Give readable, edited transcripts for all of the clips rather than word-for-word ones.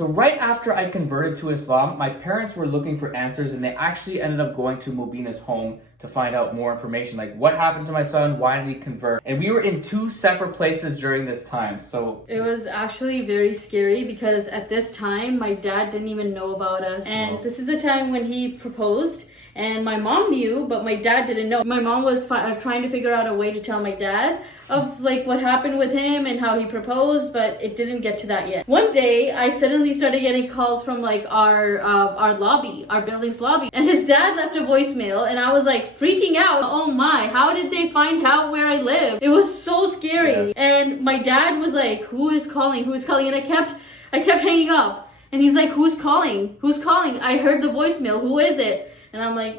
So right after I converted to Islam, my parents were looking for answers and they actually ended up going to Mobina's home to find out more information, like what happened to my son, why did he convert? And we were in two separate places during this time. So it was actually very scary because at this time my dad didn't even know about us, and this is the time when he proposed. And my mom knew, but my dad didn't know. My mom was trying to figure out a way to tell my dad of like what happened with him and how he proposed, but it didn't get to that yet. One day, I suddenly started getting calls from like our lobby, our building's lobby, and his dad left a voicemail, and I was like freaking out. Oh my, how did they find out where I live? It was so scary. And my dad was like, who is calling? Who is calling? And I kept hanging up. And he's like, who's calling? Who's calling? I heard the voicemail. Who is it? And I'm like,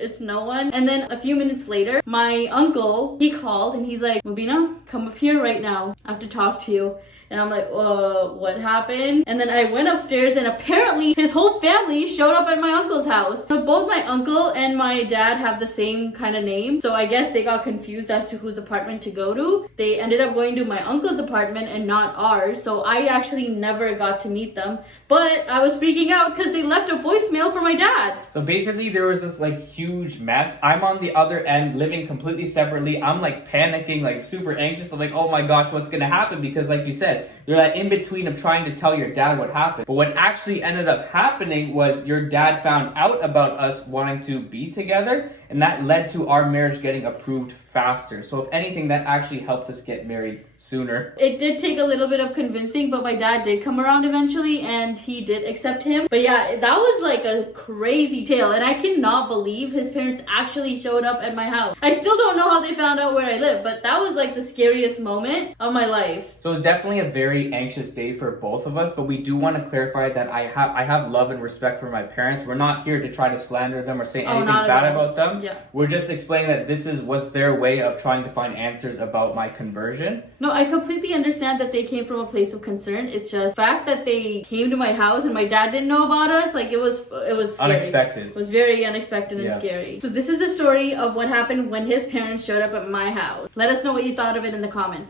it's no one. And then a few minutes later, my uncle, he called and he's like, Mobina, come up here right now. I have to talk to you. And I'm like, what happened? And then I went upstairs and apparently his whole family showed up at my uncle's house. So both my uncle and my dad have the same kind of name. So I guess they got confused as to whose apartment to go to. They ended up going to my uncle's apartment and not ours. So I actually never got to meet them. But I was freaking out because they left a voicemail for my dad. So basically there was this like huge mess. I'm on the other end living completely separately. I'm like panicking, like super anxious. I'm like, oh my gosh, what's gonna happen? Because like you said, you're that in between of trying to tell your dad what happened. But what actually ended up happening was your dad found out about us wanting to be together, and that led to our marriage getting approved faster. So if anything, that actually helped us get married sooner. It did take a little bit of convincing, but my dad did come around eventually and he did accept him. But yeah, that was like a crazy tale, and I cannot believe his parents actually showed up at my house. I still don't know how they found out where I live, but that was like the scariest moment of my life. So it was definitely a very anxious day for both of us, but we do want to clarify that I have love and respect for my parents. We're not here to try to slander them or say anything bad about them. Yeah. We're just explaining that this was their way of trying to find answers about my conversion. No, I completely understand that they came from a place of concern. It's just the fact that they came to my house and my dad didn't know about us, like it was scary. Unexpected. It was very unexpected and scary. So this is the story of what happened when his parents showed up at my house. Let us know what you thought of it in the comments.